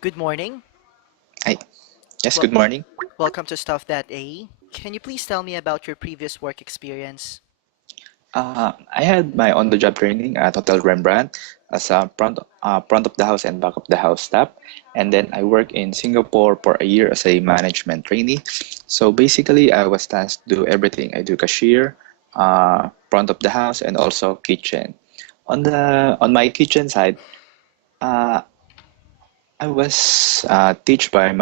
Good morning. Hi. Yes, Well, good morning. welcome to Stuff.a. Can you please tell me about your previous work experience? I had my on-the-job training at Hotel Rembrandt as a front of the house and back of the house staff. And then I worked in Singapore for a year as a management trainee. So basically, I was tasked to do everything. I do cashier, front of the house, and also kitchen. On my kitchen side, uh, I was teach by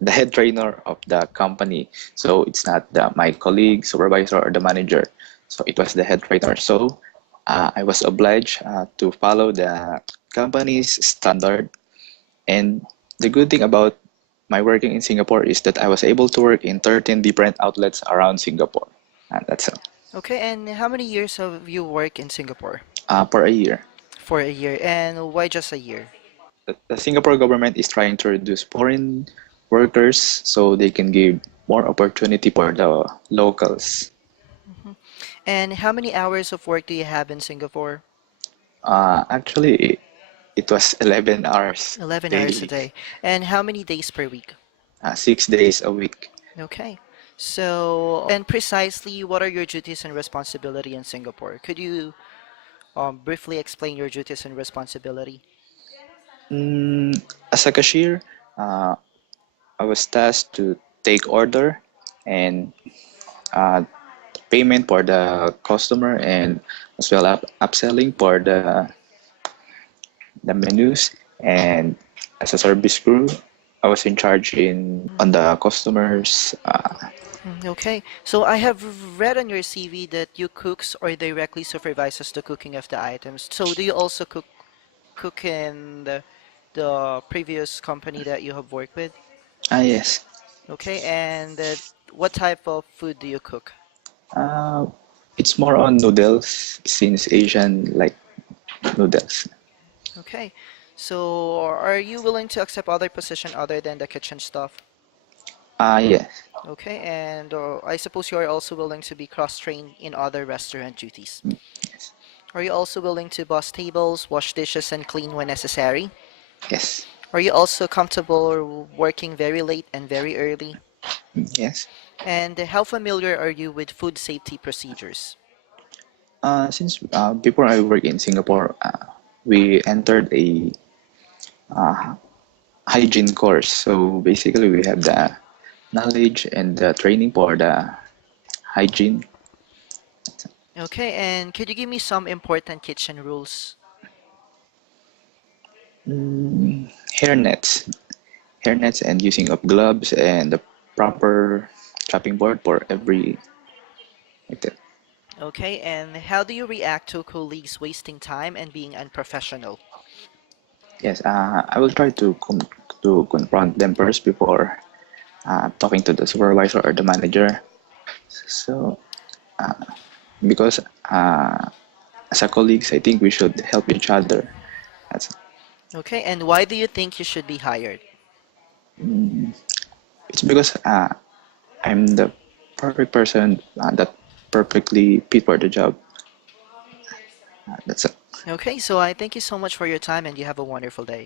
the head trainer of the company. So it's not my colleague, supervisor, or the manager. So it was the head trainer. So I was obliged to follow the company's standard. And the good thing about my working in Singapore is that I was able to work in 13 different outlets around Singapore. And that's Okay, and how many years have you worked in Singapore? for a year. For a year, and why just a year? The Singapore government is trying to reduce foreign workers so they can give more opportunity for the locals. Mhm. And how many hours of work do you have in Singapore? Actually, it was 11 hours 11 hours a daily, day. And how many days per week? 6 days a week. Okay. So, and precisely, what are your duties and responsibility in Singapore? Could you briefly explain your duties and responsibility? As a cashier, uh, I was tasked to take order and uh, payment for the customer and as well as upselling for the menus. And as a service crew, I was in charge in on the customers. Okay, so I have read on your CV that you cooks or directly supervises the cooking of the items. So do you also cook in the previous company that you have worked with? Yes. Okay, and what type of food do you cook? Uh, it's more on noodles since Asian like noodles. Okay, so are you willing to accept other position other than the kitchen stuff? Yes. Okay, and I suppose you are also willing to be cross-trained in other restaurant duties. Yes. Are you also willing to bus tables, wash dishes, and clean when necessary? Yes. Are you also comfortable working very late and very early? Yes. And how familiar are you with food safety procedures? Since before I work in Singapore, we entered a uh, hygiene course. So basically, we have the knowledge and the training for the hygiene. Okay, and could you give me some important kitchen rules? Mm, hair nets, and using of gloves and the proper chopping board for every like that. Okay, and how do you react to colleagues wasting time and being unprofessional? Yes, I will try to confront them first before talking to the supervisor or the manager. So because as a colleagues, I think we should help each other. That's, Okay, and why do you think you should be hired? mm, it's because I'm the perfect person that perfectly fit for the job. That's it. Okay, so I thank you so much for your time and you have a wonderful day.